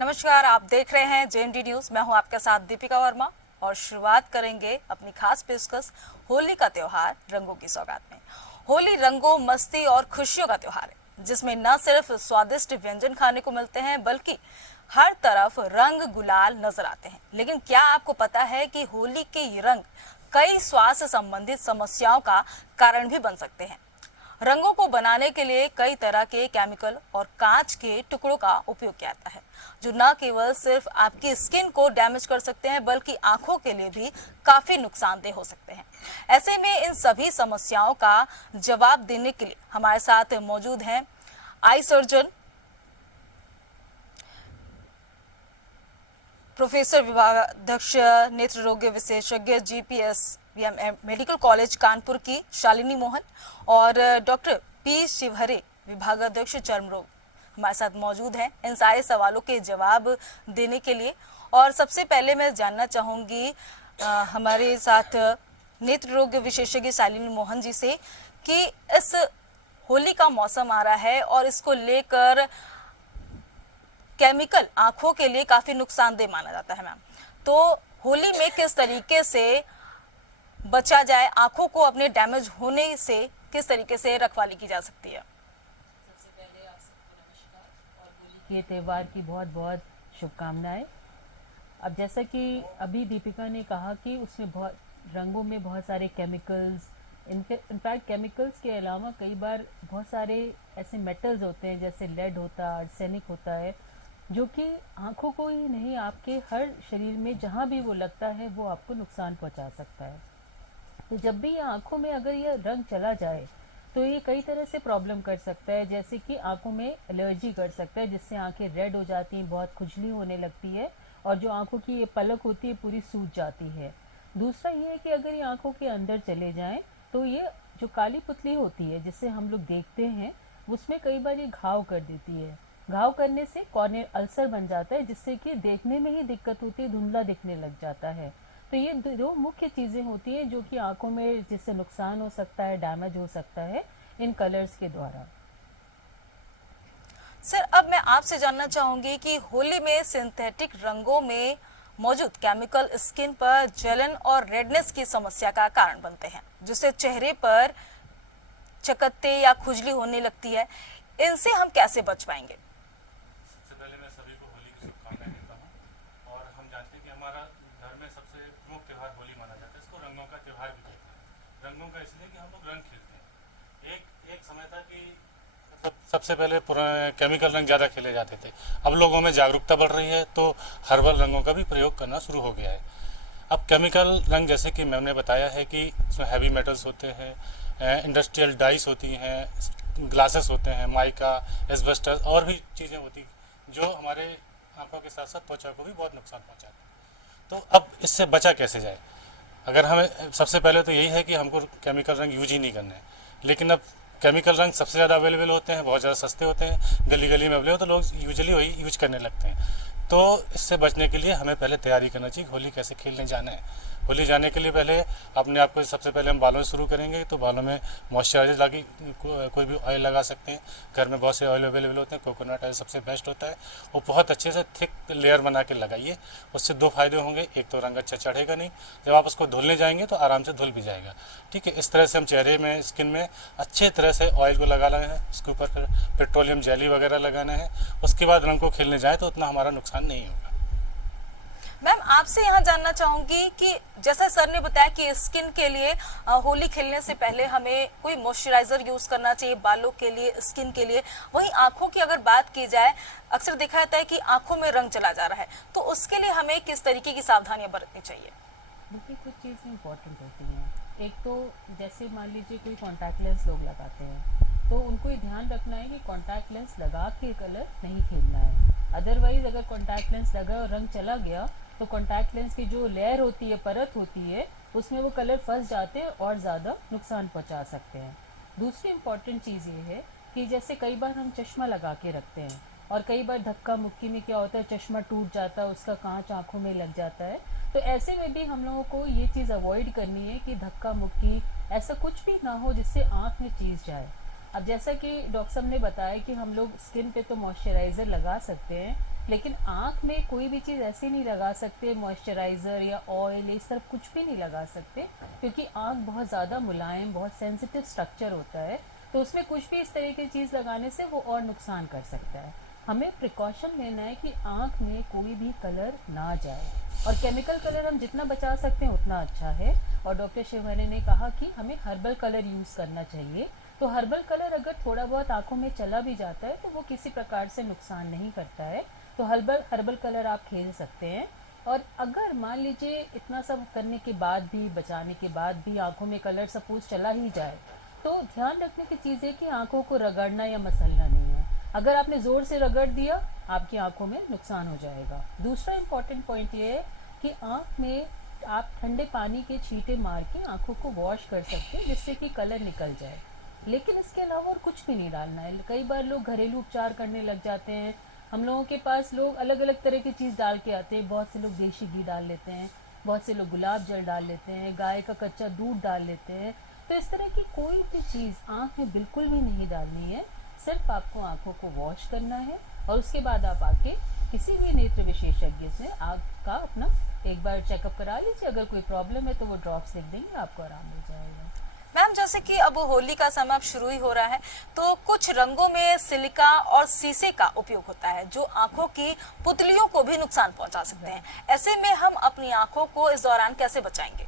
नमस्कार, आप देख रहे हैं जेएमडी न्यूज। मैं हूं आपके साथ दीपिका वर्मा और शुरुआत करेंगे अपनी खास पेशकश होली का त्योहार रंगों की सौगात में। होली रंगों, मस्ती और खुशियों का त्योहार है जिसमें न सिर्फ स्वादिष्ट व्यंजन खाने को मिलते हैं बल्कि हर तरफ रंग गुलाल नजर आते हैं। लेकिन क्या आपको पता है कि होली के ये रंग कई स्वास्थ्य संबंधित समस्याओं का कारण भी बन सकते हैं। रंगों को बनाने के लिए कई तरह के केमिकल और कांच के टुकड़ों का उपयोग किया जाता है जो न केवल सिर्फ आपकी स्किन को डैमेज कर सकते हैं बल्कि आंखों के लिए भी काफी नुकसानदेह हो सकते हैं। ऐसे में इन सभी समस्याओं का जवाब देने के लिए हमारे साथ मौजूद हैं आई सर्जन, प्रोफेसर विभागाध्यक्ष नेत्र रोग विशेषज्ञ जीपीएसवीएम मेडिकल कॉलेज कानपुर की शालिनी मोहन और डॉक्टर पी शिवहरे, विभागाध्यक्ष चर्म रोग, हमारे साथ मौजूद हैं इन सारे सवालों के जवाब देने के लिए। और सबसे पहले मैं जानना चाहूंगी हमारे साथ नेत्र रोग विशेषज्ञ शालिनी मोहन जी से कि इस होली का मौसम आ रहा है और इसको लेकर केमिकल आंखों के लिए काफी नुकसानदेह माना जाता है मैम, तो होली में किस तरीके से बचा जाए, आंखों को अपने डैमेज होने से किस तरीके से रखवाली की जा सकती है? सबसे पहले आप सबको नमस्कार और होली के त्यौहार की बहुत बहुत शुभकामनाएं। अब जैसा कि अभी दीपिका ने कहा कि उसमें बहुत रंगों में बहुत सारे केमिकल्स, इनफैक्ट केमिकल्स के अलावा कई बार बहुत सारे ऐसे मेटल्स होते हैं जैसे लेड होता है, आर्सेनिक होता है, जो कि आंखों को ही नहीं आपके हर शरीर में जहाँ भी वो लगता है वो आपको नुकसान पहुँचा सकता है। तो जब भी ये आंखों में अगर ये रंग चला जाए तो ये कई तरह से प्रॉब्लम कर सकता है, जैसे कि आंखों में एलर्जी कर सकता है जिससे आंखें रेड हो जाती हैं, बहुत खुजली होने लगती है और जो आंखों की ये पलक होती है पूरी सूज जाती है। दूसरा ये है कि अगर ये आंखों के अंदर चले जाएं तो ये जो काली पुतली होती है जिससे हम लोग देखते हैं उसमें कई बार ये घाव कर देती है। घाव करने से कॉर्नियल अल्सर बन जाता है जिससे कि देखने में ही दिक्कत होती है, धुंधला दिखने लग जाता है। तो ये दो मुख्य चीज़ें होती हैं जो कि आंखों में जिससे नुकसान हो सकता है, डैमेज हो सकता है इन कलर्स के द्वारा। सर, अब मैं आपसे जानना चाहूंगी कि होली में सिंथेटिक रंगों में मौजूद केमिकल स्किन पर जलन और रेडनेस की समस्या का कारण बनते हैं जिससे चेहरे पर चकत्ते या खुजली होने लगती है। इनसे हम कैसे बच पाएंगे? सबसे पहले मैं सभी को होली की शुभकामनाएं देता हूँ। और हम जानते हैं कि हमारा घर में सबसे प्रमुख त्यौहार होली माना जाता है। इसको रंगों का त्यौहार भी कहते हैं। रंगों का इसलिए कि हम लोग रंग खेलते हैं। एक समय था कि सबसे पहले पुराने केमिकल रंग ज़्यादा खेले जाते थे। अब लोगों में जागरूकता बढ़ रही है तो हर्बल रंगों का भी प्रयोग करना शुरू हो गया है। अब केमिकल रंग जैसे कि मैंने बताया है कि इसमें हैवी मेटल्स होते हैं, इंडस्ट्रियल डाइस होती हैं, ग्लासेस होते हैं, माइका, एस्बेस्टस और भी चीज़ें होती जो हमारे आंखों के साथ साथ त्वचा को भी बहुत नुकसान पहुंचाते हैं। तो अब इससे बचा कैसे जाए? अगर हमें सबसे पहले तो यही है कि हमको केमिकल रंग यूज ही नहीं करना है। लेकिन अब केमिकल रंग सबसे ज़्यादा अवेलेबल होते हैं, बहुत ज़्यादा सस्ते होते हैं, गली गली में अवेलेबल हो तो लोग यूजली वही यूज करने लगते हैं। तो इससे बचने के लिए हमें पहले तैयारी करना चाहिए होली कैसे खेलने जाना है। होली जाने के लिए पहले अपने आप को सबसे पहले हम बालों से शुरू करेंगे तो बालों में मॉइस्चराइजर लगी कोई भी ऑयल लगा सकते हैं। घर में बहुत से ऑयल अवेलेबल होते हैं, कोकोनट ऑयल सबसे बेस्ट होता है। वो बहुत अच्छे से थिक लेयर बना के लगाइए। उससे दो फायदे होंगे, एक तो रंग अच्छा चढ़ेगा नहीं, जब आप उसको धुलने जाएंगे तो आराम से धुल भी जाएगा। ठीक है, इस तरह से हम चेहरे में, स्किन में अच्छे तरह से ऑयल को लगाना है, उसके ऊपर फिर पेट्रोलियम जेली वगैरह लगाना है। उसके बाद रंग को खेलने जाए तो उतना हमारा नुकसान नहीं होगा। मैम, आपसे यहाँ जानना चाहूंगी कि जैसा सर ने बताया कि स्किन के लिए होली खेलने से पहले हमें कोई मॉइस्चराइजर यूज करना चाहिए बालों के लिए, स्किन के लिए। वहीं आंखों की अगर बात की जाए, अक्सर देखा जाता है कि आंखों में रंग चला जा रहा है, तो उसके लिए हमें किस तरीके की सावधानियां बरतनी चाहिए? देखिए, कुछ चीज़ें इंपॉर्टेंट होती हैं। एक तो जैसे मान लीजिए कोई कॉन्टैक्ट लेंस लोग लगाते हैं तो उनको ये ध्यान रखना है कि कॉन्टैक्ट लेंस लगा के कलर नहीं खेलना है। अदरवाइज अगर कॉन्टैक्ट लेंस लगा और रंग चला गया तो कॉन्टैक्ट लेंस की जो लेयर होती है, परत होती है, उसमें वो कलर फंस जाते हैं और ज़्यादा नुकसान पहुंचा सकते हैं। दूसरी इम्पॉर्टेंट चीज़ ये है कि जैसे कई बार हम चश्मा लगा के रखते हैं और कई बार धक्का मुक्की में क्या होता है, चश्मा टूट जाता है, उसका कांच आंखों में लग जाता है। तो ऐसे में भी हम लोगों को ये चीज़ अवॉइड करनी है कि धक्का मुक्की ऐसा कुछ भी ना हो जिससे आंख में चीज जाए। अब जैसा कि डॉक्टर साहब ने बताया कि हम लोग स्किन पे तो मॉइस्चराइज़र लगा सकते हैं, लेकिन आँख में कोई भी चीज़ ऐसे नहीं लगा सकते, मॉइस्चराइज़र या ऑयल इस तरह कुछ भी नहीं लगा सकते, क्योंकि आँख बहुत ज़्यादा मुलायम, बहुत सेंसिटिव स्ट्रक्चर होता है। तो उसमें कुछ भी इस तरह की चीज़ लगाने से वो और नुकसान कर सकता है। हमें प्रिकॉशन लेना है कि आँख में कोई भी कलर ना जाए, और केमिकल कलर हम जितना बचा सकते हैं उतना अच्छा है। और डॉक्टर शिवहरे ने कहा कि हमें हर्बल कलर यूज़ करना चाहिए। तो हर्बल कलर अगर थोड़ा बहुत आँखों में चला भी जाता है तो वो किसी प्रकार से नुकसान नहीं करता है। तो हर्बल हर्बल कलर आप खेल सकते हैं। और अगर मान लीजिए इतना सब करने के बाद भी, बचाने के बाद भी आंखों में कलर सपोज चला ही जाए, तो ध्यान रखने की चीज़ है कि आंखों को रगड़ना या मसलना नहीं है। अगर आपने ज़ोर से रगड़ दिया, आपकी आंखों में नुकसान हो जाएगा। दूसरा इम्पॉर्टेंट पॉइंट ये है कि आंख में आप ठंडे पानी के छींटे मार के आंखों को वॉश कर सकते हैं, जिससे कि कलर निकल जाए। लेकिन इसके अलावा और कुछ भी नहीं डालना है। कई बार लोग घरेलू उपचार करने लग जाते हैं। हम लोगों के पास लोग अलग अलग तरह की चीज़ डाल के आते हैं। बहुत से लोग देशी घी डाल लेते हैं, बहुत से लोग गुलाब जल डाल लेते हैं, गाय का कच्चा दूध डाल लेते हैं। तो इस तरह की कोई भी चीज़ आँख में बिल्कुल भी नहीं डालनी है। सिर्फ आपको आँखों को वॉश करना है, और उसके बाद आप आके किसी भी नेत्र विशेषज्ञ से आँख का अपना एक बार चेकअप करा लीजिए। अगर कोई प्रॉब्लम है तो वो ड्रॉप्स लिख देंगे, आपको आराम मिल जाएगा। मैम, जैसे कि अब होली का समय अब शुरू ही हो रहा है, तो कुछ रंगों में सिलिका और शीशे का उपयोग होता है जो आंखों की पुतलियों को भी नुकसान पहुंचा सकते हैं। ऐसे में हम अपनी आंखों को इस दौरान कैसे बचाएंगे?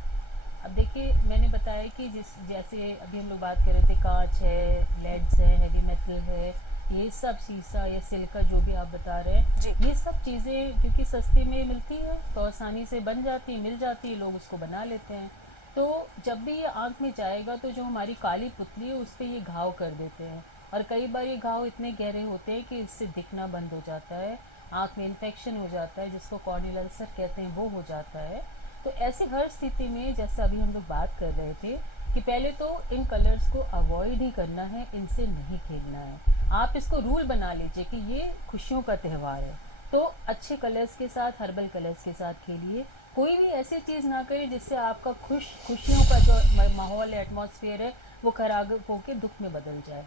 अब देखिए, मैंने बताया कि जैसे अभी हम लोग बात कर रहे थे, कांच है, लेड्स है, हेवी मेटल है, ये सब शीशा या सिलिका जो भी आप बता रहे जी। हैं, ये सब चीज़ें क्योंकि सस्ते में मिलती है तो आसानी से बन जाती, मिल जाती, लोग उसको बना लेते हैं। तो जब भी ये आँख में जाएगा तो जो हमारी काली पुतली है उस पर ये घाव कर देते हैं, और कई बार ये घाव इतने गहरे होते हैं कि इससे दिखना बंद हो जाता है, आँख में इन्फेक्शन हो जाता है, जिसको कॉर्नियल अल्सर कहते हैं, वो हो जाता है। तो ऐसे हर स्थिति में, जैसे अभी हम लोग बात कर रहे थे कि पहले तो इन कलर्स को अवॉइड ही करना है, इनसे नहीं खेलना है। आप इसको रूल बना लीजिए कि ये खुशियों का त्यौहार है, तो अच्छे कलर्स के साथ, हर्बल कलर्स के साथ खेलिए। कोई भी ऐसी चीज़ ना करें जिससे आपका खुशियों का जो माहौल है, एटमॉस्फेयर है, वो खराब होकर दुख में बदल जाए।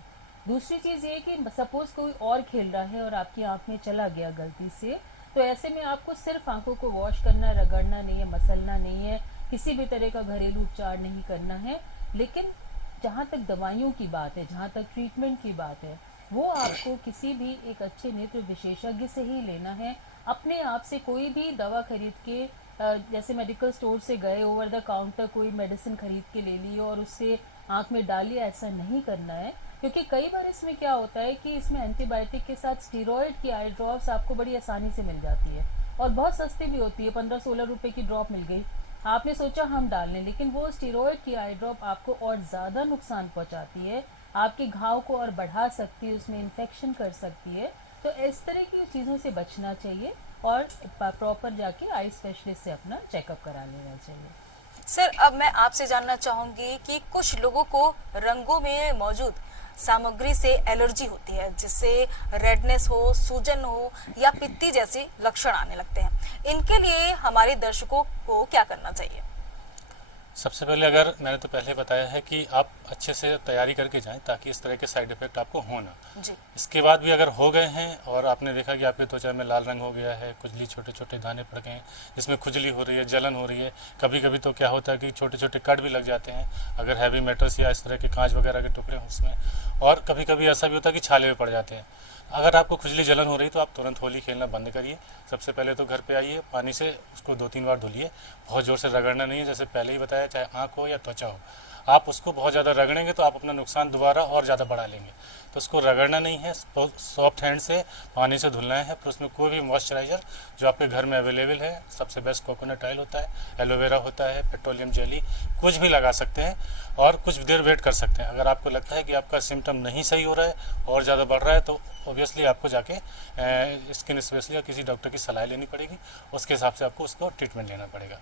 दूसरी चीज़ ये कि सपोज कोई और खेल रहा है और आपकी आँख में चला गया गलती से, तो ऐसे में आपको सिर्फ आंखों को वॉश करना, रगड़ना नहीं है, मसलना नहीं है, किसी भी तरह का घरेलू उपचार नहीं करना है। लेकिन जहाँ तक दवाइयों की बात है, जहाँ तक ट्रीटमेंट की बात है, वो आपको किसी भी एक अच्छे नेत्र विशेषज्ञ से ही लेना है। अपने आप से कोई भी दवा खरीद के जैसे मेडिकल स्टोर से गए, ओवर द काउंटर कोई मेडिसिन खरीद के ले ली और उससे आँख में डालिए, ऐसा नहीं करना है। क्योंकि कई बार इसमें क्या होता है कि इसमें एंटीबायोटिक के साथ स्टीरॉयड की आई ड्रॉप्स आपको बड़ी आसानी से मिल जाती है, और बहुत सस्ती भी होती है। 15-16 रुपए की ड्रॉप मिल गई, आपने सोचा हम डाल लें, लेकिन वो स्टीरॉयड की आई ड्रॉप आपको और ज़्यादा नुकसान पहुंचाती है, आपके घाव को और बढ़ा सकती है, उसमें इन्फेक्शन कर सकती है। तो इस तरह की चीज़ों से बचना चाहिए, और प्रॉपर जाके आई स्पेशलिस्ट से अपना चेकअप करा लेना चाहिए। सर, अब मैं आपसे जानना चाहूंगी कि कुछ लोगों को रंगों में मौजूद सामग्री से एलर्जी होती है, जिससे रेडनेस हो, सूजन हो या पित्ती जैसे लक्षण आने लगते हैं। इनके लिए हमारे दर्शकों को क्या करना चाहिए? सबसे पहले, अगर मैंने तो पहले बताया है कि आप अच्छे से तैयारी करके जाएं ताकि इस तरह के साइड इफ़ेक्ट आपको हो ना। जी। इसके बाद भी अगर हो गए हैं और आपने देखा कि आपकी त्वचा में लाल रंग हो गया है, खुजली, छोटे छोटे दाने पड़ गए हैं, जिसमें खुजली हो रही है, जलन हो रही है, कभी कभी तो क्या होता है कि छोटे छोटे कट भी लग जाते हैं अगर हैवी मेटल्स या इस तरह के कांच वगैरह के टुकड़े हों उसमें, और कभी कभी ऐसा भी होता है कि छाले भी पड़ जाते हैं। अगर आपको खुजली जलन हो रही तो आप तुरंत होली खेलना बंद करिए। सबसे पहले तो घर पे आइए, पानी से उसको 2-3 बार धुलिए, बहुत ज़ोर से रगड़ना नहीं है, जैसे पहले ही बताया, चाहे आँख हो या त्वचा हो। आप उसको बहुत ज़्यादा रगड़ेंगे तो आप अपना नुकसान दोबारा और ज़्यादा बढ़ा लेंगे। तो उसको रगड़ना नहीं है, सॉफ्ट हैंड से पानी से धुलना है। फिर उसमें कोई भी मॉइस्चराइज़र जो आपके घर में अवेलेबल है, सबसे बेस्ट कोकोनट ऑयल होता है, एलोवेरा होता है, पेट्रोलियम जेली, कुछ भी लगा सकते हैं और कुछ देर वेट कर सकते हैं। अगर आपको लगता है कि आपका सिम्टम नहीं सही हो रहा है और ज़्यादा बढ़ रहा है तो ऑब्वियसली आपको जाके स्किन स्पेशलिस्ट या किसी डॉक्टर की सलाह लेनी पड़ेगी, उसके हिसाब से आपको उसको ट्रीटमेंट लेना पड़ेगा।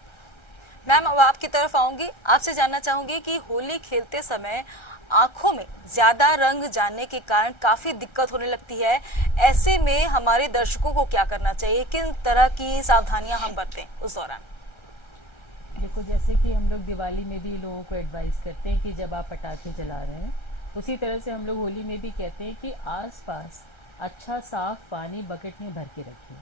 मैम, अब आपकी तरफ आऊंगी, आपसे जानना चाहूंगी कि होली खेलते समय आंखों में ज्यादा रंग जाने के कारण काफी दिक्कत होने लगती है। ऐसे में हमारे दर्शकों को क्या करना चाहिए, किन तरह की सावधानियां हम बरतें उस दौरान? देखो, जैसे कि हम लोग दिवाली में भी लोगों को एडवाइस करते हैं कि जब आप पटाखे जला रहे हैं, उसी तरह से हम लोग होली में भी कहते हैं कि आसपास अच्छा साफ पानी बकेट में भर के रखिए।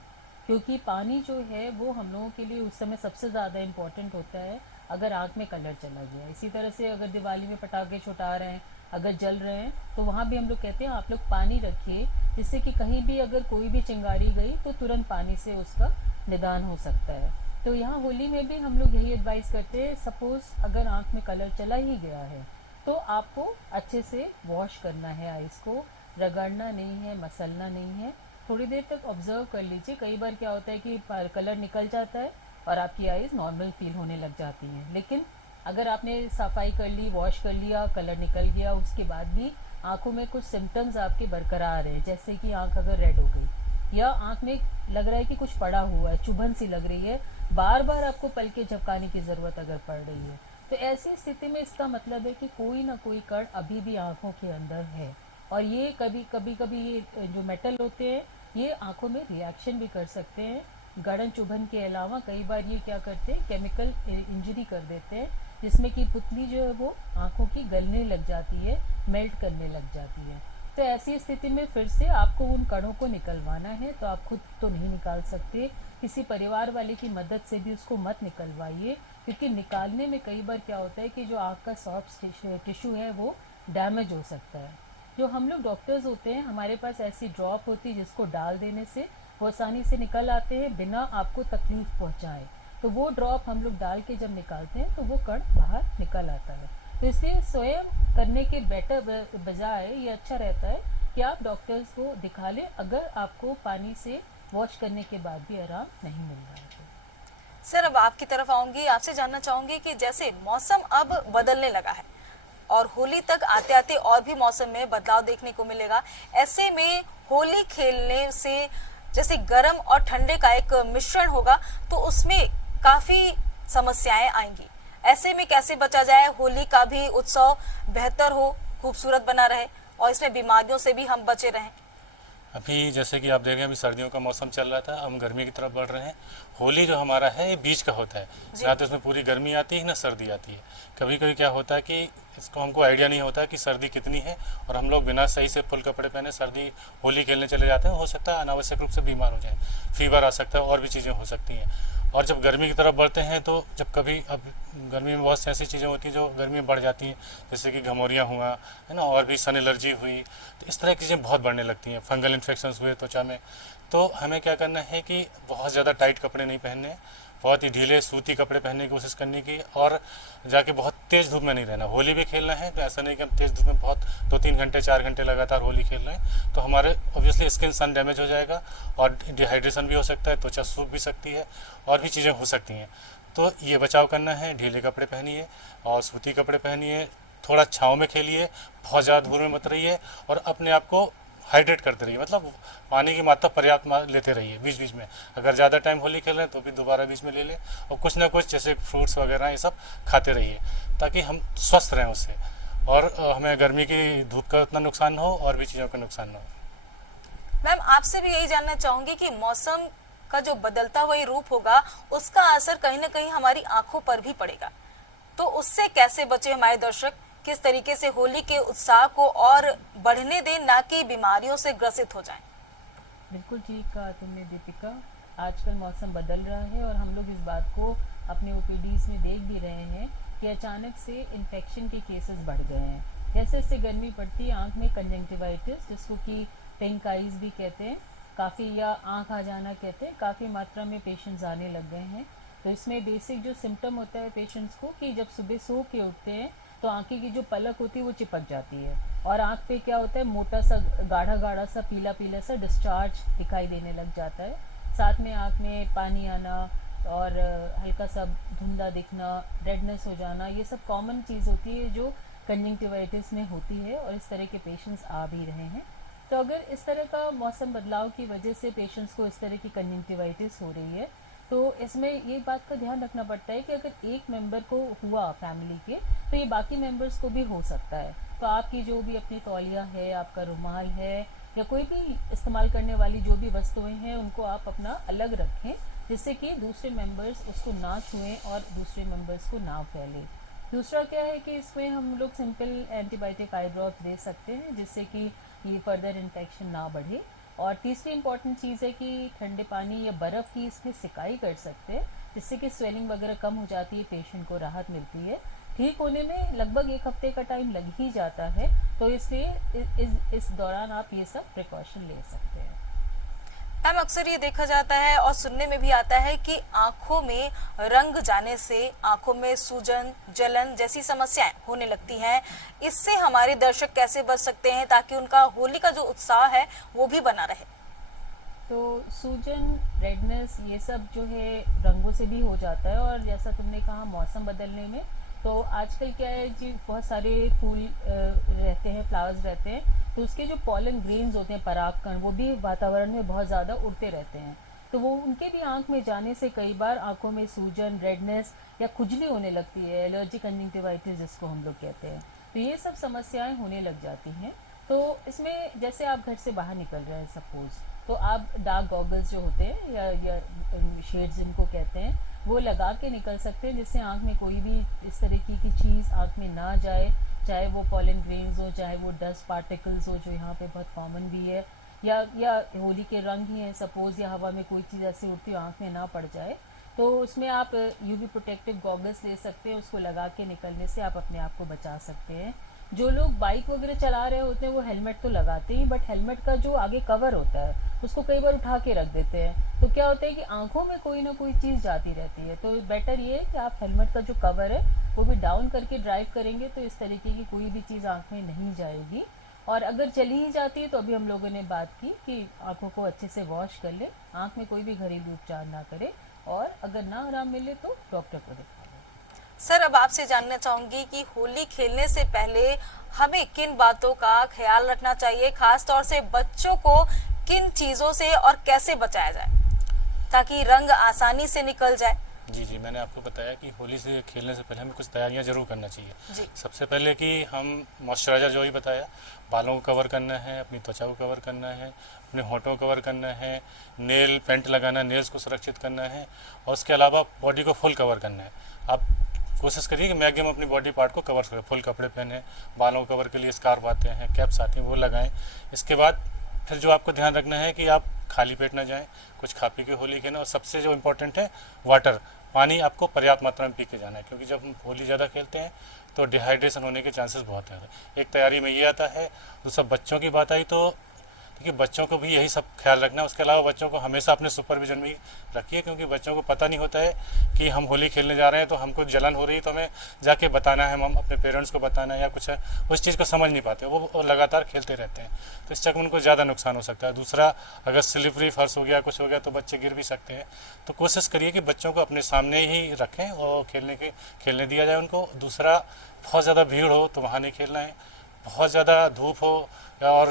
क्योंकि पानी जो है वो हम लोगों के लिए उस समय सबसे ज़्यादा इम्पोर्टेंट होता है अगर आँख में कलर चला गया। इसी तरह से अगर दिवाली में पटाखे छुटा रहे हैं, अगर जल रहे हैं, तो वहाँ भी हम लोग कहते हैं आप लोग पानी रखिए, जिससे कि कहीं भी अगर कोई भी चिंगारी गई तो तुरंत पानी से उसका निदान हो सकता है। तो यहाँ होली में भी हम लोग यही एडवाइस करते हैं, सपोज़ अगर आँख में कलर चला ही गया है तो आपको अच्छे से वॉश करना है, आइस को रगड़ना नहीं है, मसलना नहीं है, थोड़ी देर तक ऑब्जर्व कर लीजिए। कई बार क्या होता है कि कलर निकल जाता है और आपकी आइज़ नॉर्मल फील होने लग जाती हैं, लेकिन अगर आपने सफाई कर ली, वॉश कर लिया, कलर निकल गया, उसके बाद भी आंखों में कुछ सिम्टम्स आपके बरकरार है, जैसे कि आंख अगर रेड हो गई या आंख में लग रहा है कि कुछ पड़ा हुआ है, चुभन सी लग रही है, बार बार आपको पलकें झपकाने की ज़रूरत अगर पड़ रही है, तो ऐसी स्थिति में इसका मतलब है कि कोई ना कोई कण अभी भी आंखों के अंदर है। और ये कभी ये जो मेटल होते हैं ये आंखों में रिएक्शन भी कर सकते हैं। गड़न चुभन के अलावा कई बार ये क्या करते हैं, केमिकल इंजरी कर देते हैं, जिसमें कि पुतली जो है वो आंखों की गलने लग जाती है, मेल्ट करने लग जाती है। तो ऐसी स्थिति में फिर से आपको उन कणों को निकलवाना है तो आप खुद तो नहीं निकाल सकते, किसी परिवार वाले की मदद से भी उसको मत निकलवाइए, क्योंकि निकालने में कई बार क्या होता है कि जो आँख का सॉफ्ट टिश्यू है वो डैमेज हो सकता है। जो हम लोग डॉक्टर्स होते हैं हमारे पास ऐसी ड्रॉप होती है जिसको डाल देने से वो आसानी से निकल आते हैं बिना आपको तकलीफ पहुंचाए। तो वो ड्रॉप हम लोग डाल के जब निकालते हैं तो वो कण बाहर निकल आता है। तो इसलिए स्वयं करने के बेटर बजाय ये अच्छा रहता है कि आप डॉक्टर्स को दिखा लें अगर आपको पानी से वॉश करने के बाद भी आराम नहीं मिल रहा है तो। सर अब आपकी तरफ आऊंगी, आपसे जानना चाहूंगी कि जैसे मौसम अब बदलने लगा है और होली तक आते आते और भी मौसम में बदलाव देखने को मिलेगा, ऐसे में होली खेलने से जैसे गर्म और ठंडे का एक मिश्रण होगा तो उसमें काफी समस्याएं आएंगी। ऐसे में कैसे बचा जाए, होली का भी उत्सव बेहतर हो, खूबसूरत बना रहे और इसमें बीमारियों से भी हम बचे रहें। अभी जैसे कि आप देखें अभी सर्दियों का मौसम चल रहा था, अब हम गर्मी की तरफ बढ़ रहे हैं। होली जो हमारा है ये बीच का होता है, ना तो इसमें पूरी गर्मी आती है ना सर्दी आती है। कभी कभी क्या होता है कि इसको हमको आइडिया नहीं होता कि सर्दी कितनी है और हम लोग बिना सही से फुल कपड़े पहने सर्दी होली खेलने चले जाते हैं, हो सकता है अनावश्यक रूप से बीमार हो जाए, फीवर आ सकता है और भी चीज़ें हो सकती हैं। और जब गर्मी की तरफ बढ़ते हैं तो जब कभी अब गर्मी में बहुत सी ऐसी चीज़ें होती हैं जो गर्मी में बढ़ जाती हैं, जैसे कि घमौरियाँ हुआ है ना, और भी सन एलर्जी हुई, तो इस तरह की चीज़ें बहुत बढ़ने लगती हैं, फंगल इन्फेक्शंस हुए त्वचा में। तो हमें क्या करना है कि बहुत ज़्यादा टाइट कपड़े नहीं पहनने, बहुत ही ढीले सूती कपड़े पहनने की कोशिश करने की, और जाके बहुत तेज़ धूप में नहीं रहना। होली भी खेलना है तो ऐसा नहीं कि हम तेज़ धूप में बहुत 2-3 घंटे 4 घंटे लगातार होली खेल रहे हैं, तो हमारे ऑब्वियसली स्किन सन डैमेज हो जाएगा और डिहाइड्रेशन भी हो सकता है, त्वचा सूख भी सकती है और भी चीज़ें हो सकती हैं। तो ये बचाव करना है, ढीले कपड़े पहनिए और सूती कपड़े पहनिए, थोड़ा छाँव में खेलिए, बहुत ज़्यादा धूल में मत रहिए और अपने आप को हाइड्रेट करते रहिए, मतलब पानी की मात्रा पर्याप्त लेते रहिए बीच बीच में। अगर ज़्यादा टाइम होली खेल रहे हैं तो भी दोबारा बीच में ले लें और कुछ ना कुछ जैसे फ्रूट्स वगैरह ये सब खाते रहिए ताकि हम स्वस्थ रहें उससे, और हमें गर्मी की धूप का उतना नुकसान ना हो और भी चीज़ों का नुकसान ना हो। मैम आपसे भी यही जानना चाहूंगी कि मौसम का जो बदलता हुआ रूप होगा उसका असर कहीं ना कहीं हमारी आंखों पर भी पड़ेगा, तो उससे कैसे बचे हमारे दर्शक, किस तरीके से होली के उत्साह को और बढ़ने दें, ना कि बीमारियों से ग्रसित हो जाएं। बिल्कुल ठीक कहा तुमने दीपिका, आजकल मौसम बदल रहा है और हम लोग इस बात को अपने ओपीडीज में देख भी रहे हैं कि अचानक से इन्फेक्शन के केसेस बढ़ गए हैं। जैसे जैसे गर्मी पड़ती है आँख में कंजंक्टिवाइटिस, जिसको कि पिंक आइज भी कहते हैं, काफ़ी, या आँख आ जाना कहते हैं, काफ़ी मात्रा में पेशेंट्स आने लग गए हैं। तो इसमें बेसिक जो सिम्टम होता है पेशेंट्स को कि जब सुबह सो के उठते हैं तो आँखें की जो पलक होती है वो चिपक जाती है और आँख पे क्या होता है, मोटा सा गाढ़ा गाढ़ा सा पीला पीला सा डिस्चार्ज दिखाई देने लग जाता है। साथ में आँख में पानी आना और हल्का सा धुंधला दिखना, रेडनेस हो जाना, ये सब कॉमन चीज़ होती है जो कंजंक्टिवाइटिस में होती है और इस तरह के पेशेंट्स आ भी रहे हैं। तो अगर इस तरह का मौसम बदलाव की वजह से पेशेंट्स को इस तरह की कंजंक्टिवाइटिस हो रही है तो इसमें ये बात का ध्यान रखना पड़ता है कि अगर एक मेंबर को हुआ फैमिली के तो ये बाकी मेंबर्स को भी हो सकता है। तो आपकी जो भी अपनी तौलिया है, आपका रुमाल है या कोई भी इस्तेमाल करने वाली जो भी वस्तुएं हैं उनको आप अपना अलग रखें, जिससे कि दूसरे मेंबर्स उसको ना छुएं और दूसरे मेंबर्स को ना फैले। दूसरा क्या है कि इसमें हम लोग सिंपल एंटीबायोटिक आई ड्रॉप्स दे सकते हैं जिससे कि ये फर्दर इन्फेक्शन ना बढ़े। और तीसरी इम्पॉर्टेंट चीज़ है कि ठंडे पानी या बर्फ़ की इसमें सिकाई कर सकते हैं, जिससे कि स्वेलिंग वगैरह कम हो जाती है, पेशेंट को राहत मिलती है। ठीक होने में लगभग 1 हफ्ते का टाइम लग ही जाता है, तो इसलिए इस दौरान आप ये सब प्रिकॉशन ले सकते हैं। मैम अक्सर ये देखा जाता है और सुनने में भी आता है कि आंखों में रंग जाने से आंखों में सूजन, जलन जैसी समस्याएं होने लगती हैं। इससे हमारे दर्शक कैसे बच सकते हैं ताकि उनका होली का जो उत्साह है वो भी बना रहे? तो सूजन, रेडनेस ये सब जो है रंगों से भी हो जाता है, और जैसा तुमने कहा मौसम बदलने में, तो आजकल क्या है जी, बहुत सारे फूल रहते हैं, फ्लावर्स रहते हैं, तो उसके जो पॉलन ग्रेन्स होते हैं, परागकण, वो भी वातावरण में बहुत ज़्यादा उड़ते रहते हैं, तो वो उनके भी आंख में जाने से कई बार आंखों में सूजन, रेडनेस या खुजली होने लगती है, एलर्जी कंजंक्टिवाइटिस जिसको हम लोग कहते हैं। तो ये सब समस्याएं होने लग जाती हैं। तो इसमें जैसे आप घर से बाहर निकल रहे हैं सपोज, तो आप डार्क गॉगल्स जो होते हैं या शेड्स जिनको कहते हैं, वो लगा के निकल सकते हैं, जिससे आंख में कोई भी इस तरीके की चीज़ आंख में ना जाए, चाहे वो पॉलन ग्रेन्स हो, चाहे वो डस्ट पार्टिकल्स हो जो यहाँ पे बहुत कॉमन भी है, या होली के रंग ही हैं सपोज, या हवा में कोई चीज़ ऐसी उड़ती हो आंख में ना पड़ जाए, तो उसमें आप यूवी प्रोटेक्टिव गॉगल्स ले सकते हैं। उसको लगा के निकलने से आप अपने आप को बचा सकते हैं। जो लोग बाइक वगैरह चला रहे होते हैं वो हेलमेट तो लगाते ही, बट हेलमेट का जो आगे कवर होता है उसको कई बार उठा के रख देते हैं, तो क्या होता है कि आंखों में कोई ना कोई चीज़ जाती रहती है। तो बेटर ये है कि आप हेलमेट का जो कवर है वो भी डाउन करके ड्राइव करेंगे, तो इस तरीके की कोई भी चीज़ आंख में नहीं जाएगी। और अगर चली ही जाती है तो अभी हम लोगों ने बात की कि आंखों को अच्छे से वॉश कर ले, आंख में कोई भी घरेलू उपचार ना करे, और अगर ना आराम मिले तो डॉक्टर को दिखा ले। सर अब आपसे जानना चाहूंगी कि होली खेलने से पहले हमें किन बातों का ख्याल रखना चाहिए, खास तौर से बच्चों को किन चीजों से और कैसे बचाया जाए ताकि रंग आसानी से निकल जाए? जी जी, मैंने आपको बताया कि होली से खेलने से पहले हमें कुछ तैयारियां जरूर करना चाहिए। जी। सबसे पहले कि हम मॉइस्चराइजर जो ही बताया, बालों को कवर करना है, अपनी त्वचा को कवर करना है, अपने होठों को कवर करना है, नेल पेंट लगाना है, नेल्स को सुरक्षित करना है, और उसके अलावा बॉडी को फुल कवर करना है। आप कोशिश करिए कि मैक्सिमम अपनी बॉडी पार्ट को कवर करें, फुल कपड़े पहने, बालों को कवर के लिए स्कार्फ आते हैं, कैप्स आती हैं, वो लगाएं। इसके बाद फिर जो आपको ध्यान रखना है कि आप खाली पेट ना जाएं, कुछ खा पी के होली खेलें, और सबसे जो इम्पोर्टेंट है वाटर, पानी आपको पर्याप्त मात्रा में पी के जाना है, क्योंकि जब हम होली ज़्यादा खेलते हैं तो डिहाइड्रेशन होने के चांसेस बहुत हैं। एक तैयारी में ये आता है। दूसरा बच्चों की बात आई तो देखिए बच्चों को भी यही सब ख्याल रखना है। उसके अलावा बच्चों को हमेशा अपने सुपरविजन में रखिए, क्योंकि बच्चों को पता नहीं होता है कि हम होली खेलने जा रहे हैं, तो हमको जलन हो रही है तो हमें जाके बताना है, हम अपने पेरेंट्स को बताना है या कुछ है, उस चीज़ को समझ नहीं पाते, वो लगातार खेलते रहते हैं, तो इस चक्कर में उनको ज़्यादा नुकसान हो सकता है। दूसरा, अगर स्लिपरी फर्श हो गया, कुछ हो गया, तो बच्चे गिर भी सकते हैं। तो कोशिश करिए कि बच्चों को अपने सामने ही रखें और खेलने दिया जाए उनको। दूसरा, बहुत ज़्यादा भीड़ हो तो वहाँ नहीं खेलना है, बहुत ज़्यादा धूप हो और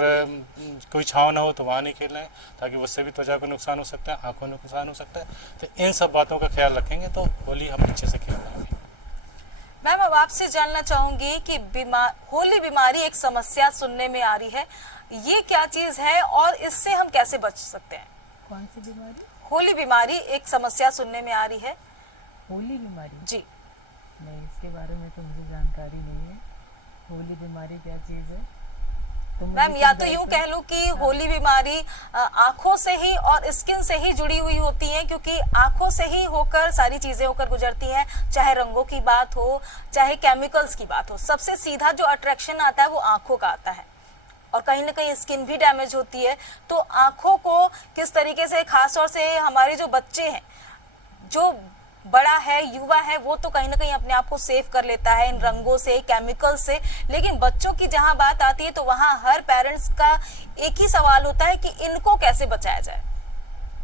कोई छाँव ना हो तो वहाँ नहीं खेलना है, ताकि उससे भी त्वचा को नुकसान हो सकता है, आंखों को नुकसान हो सकता है। तो इन सब बातों का ख्याल रखेंगे तो होली हम अच्छे से खेल पाएंगे। मैम अब आपसे जानना चाहूंगी कि होली बीमारी एक समस्या सुनने में आ रही है, ये क्या चीज है और इससे हम कैसे बच सकते हैं? कौन सी बीमारी? होली बीमारी एक समस्या सुनने में आ रही है। होली बीमारी? जी नहीं, इसके बारे में तो मुझे जानकारी नहीं है। होली बीमारी क्या चीज़ है? मैम या तो यूं कह लूं कि होली बीमारी आंखों से ही और स्किन से ही जुड़ी हुई होती है, क्योंकि आंखों से ही होकर सारी चीजें होकर गुजरती हैं, चाहे रंगों की बात हो चाहे केमिकल्स की बात हो। सबसे सीधा जो अट्रैक्शन आता है वो आंखों का आता है, और कहीं ना कहीं स्किन भी डैमेज होती है। तो आंखों को किस तरीके से, खासतौर से हमारे जो बच्चे हैं, जो बड़ा है, युवा है, वो तो कहीं ना कहीं अपने आप को सेव कर लेता है इन रंगों से, केमिकल से, लेकिन बच्चों की जहां बात आती है तो वहां हर पेरेंट्स का एक ही सवाल होता है कि इनको कैसे बचाया जाए।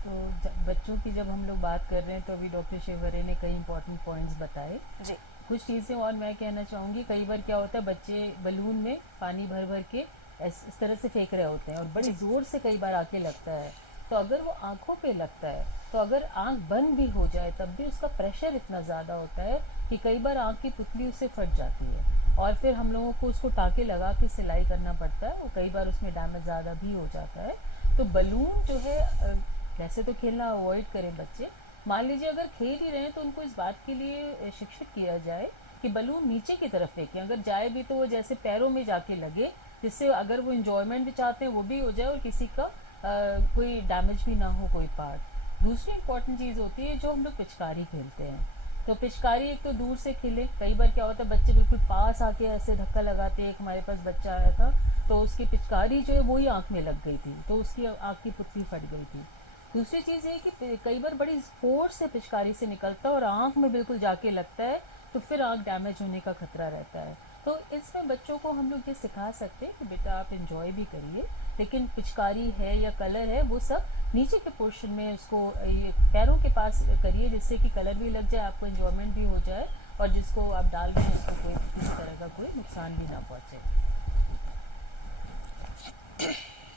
तो बच्चों की जब हम लोग बात कर रहे हैं तो अभी डॉक्टर शिवरे ने कई इंपॉर्टेंट पॉइंट्स बताए। जी। कुछ चीज़ें और मैं कहना चाहूँगी, कई बार क्या होता है बच्चे बलून में पानी भर भर के इस तरह से फेंक रहे होते हैं और बड़ी ज़ोर से कई बार आके लगता है, तो अगर वो आंखों पे लगता है तो अगर आंख बंद भी हो जाए तब भी उसका प्रेशर इतना ज़्यादा होता है कि कई बार आंख की पुतली उससे फट जाती है, और फिर हम लोगों को उसको टाँके लगा के सिलाई करना पड़ता है, और कई बार उसमें डैमेज ज़्यादा भी हो जाता है। तो बलून जो है वैसे तो खेलना अवॉइड करें बच्चे। मान लीजिए अगर खेल ही रहे हैं तो उनको इस बात के लिए शिक्षित किया जाए कि बलून नीचे की तरफ फेंकें, अगर जाए भी तो वो जैसे पैरों में जाके लगे, जिससे अगर वो इंजॉयमेंट भी चाहते हैं वो भी हो जाए और किसी का कोई डैमेज भी ना हो कोई पार्ट। दूसरी इम्पोर्टेंट चीज़ होती है जो हम लोग पिचकारी खेलते हैं, तो पिचकारी एक तो दूर से खेले, कई बार क्या होता है बच्चे बिल्कुल पास आके ऐसे धक्का लगाते हैं। एक हमारे पास बच्चा आया था तो उसकी पिचकारी जो है वही आँख में लग गई थी, तो उसकी आँख की पुतली फट गई थी। दूसरी चीज़ ये कि कई बार बड़ी फोर्स से पिचकारी से निकलता है और आँख में बिल्कुल जाके लगता है, तो फिर आँख डैमेज होने का खतरा रहता है। तो इसमें बच्चों को हम लोग ये सिखा सकते हैं कि बेटा आप इंजॉय भी करिए, लेकिन पिचकारी है या कलर है वो सब नीचे के पोर्शन में उसको ये पैरों के पास करिए, जिससे कि कलर भी लग जाए, आपको एंजॉयमेंट भी हो जाए और जिसको आप डाल रहे हैं उसको कोई किसी तरह का कोई नुकसान भी ना पहुंचे।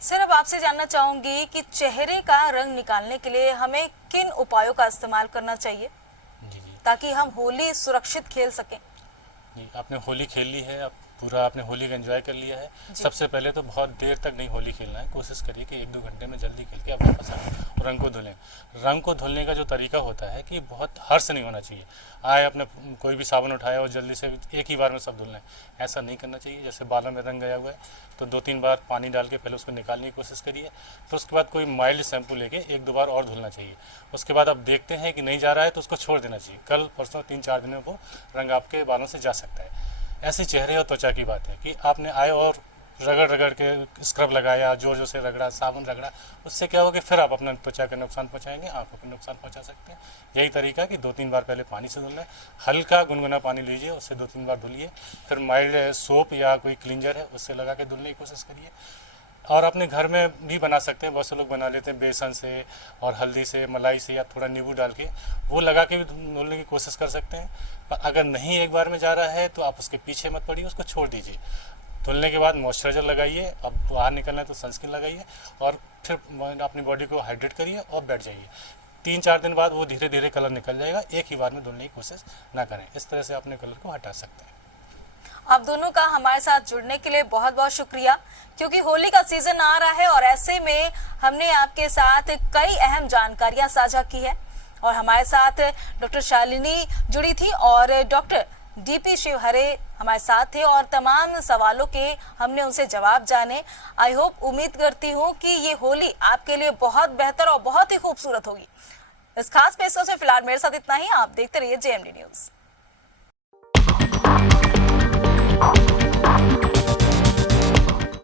सर, अब आपसे जानना चाहूंगी कि चेहरे का रंग निकालने के लिए हमें किन उपायों का इस्तेमाल करना चाहिए जी जी ताकि हम होली सुरक्षित खेल सकें। जी, आपने होली खेल ली है, अब पूरा आपने होली का एंजॉय कर लिया है। सबसे पहले तो बहुत देर तक नहीं होली खेलना है, कोशिश करिए कि 1-2 घंटे में जल्दी खेल के आप वापस आए और रंग को धुलें। रंग को धुलने का जो तरीका होता है कि बहुत हर्ष नहीं होना चाहिए, आए अपने कोई भी साबुन उठाया और जल्दी से एक ही बार में सब धुलना है, ऐसा नहीं करना चाहिए। जैसे बालों में रंग गया हुआ है तो 2-3 बार पानी डाल के पहले उसको निकालने की कोशिश करिए, फिर उसके बाद कोई माइल्ड शैम्पू लेके 1-2 बार और धुलना चाहिए। उसके बाद आप देखते हैं कि नहीं जा रहा है तो उसको छोड़ देना चाहिए, कल परसों 3-4 दिन में वो रंग आपके बालों से जा सकता है। ऐसे चेहरे और त्वचा की बात है कि आपने आए और रगड़ रगड़ के स्क्रब लगाया, जोर जोर से रगड़ा, साबुन रगड़ा, उससे क्या होगा फिर आप अपना त्वचा का नुकसान पहुंचाएंगे, आंखों को नुकसान पहुंचा सकते हैं। यही तरीका है कि 2-3 बार पहले पानी से धुलना है, हल्का गुनगुना पानी लीजिए, उससे 2-3 बार धुलिए, फिर माइल्ड सोप या कोई क्लींजर है उससे लगा के धुलने की कोशिश करिए। और अपने घर में भी बना सकते हैं, बहुत से लोग बना लेते हैं बेसन से और हल्दी से, मलाई से या थोड़ा नींबू डाल के, वो लगा के भी धुलने की कोशिश कर सकते हैं। पर अगर नहीं एक बार में जा रहा है तो आप उसके पीछे मत पड़िए, उसको छोड़ दीजिए। धुलने के बाद मॉइस्चराइजर लगाइए, अब बाहर निकलना है तो सनस्क्रीन लगाइए और फिर अपनी बॉडी को हाइड्रेट करिए और बैठ जाइए। 3-4 दिन बाद वो धीरे धीरे कलर निकल जाएगा, एक ही बार में धुलने की कोशिश ना करें। इस तरह से अपने कलर को हटा सकते हैं। आप दोनों का हमारे साथ जुड़ने के लिए बहुत बहुत शुक्रिया, क्योंकि होली का सीजन आ रहा है और ऐसे में हमने आपके साथ कई अहम जानकारियां साझा की है। और हमारे साथ डॉक्टर शालिनी जुड़ी थी और डॉक्टर डीपी शिवहरे हमारे साथ थे और तमाम सवालों के हमने उनसे जवाब जाने। आई होप, उम्मीद करती हूँ कि ये होली आपके लिए बहुत बेहतर और बहुत ही खूबसूरत होगी। इस खास पेशकश से फिलहाल मेरे साथ इतना ही। आप देखते रहिए JMD न्यूज।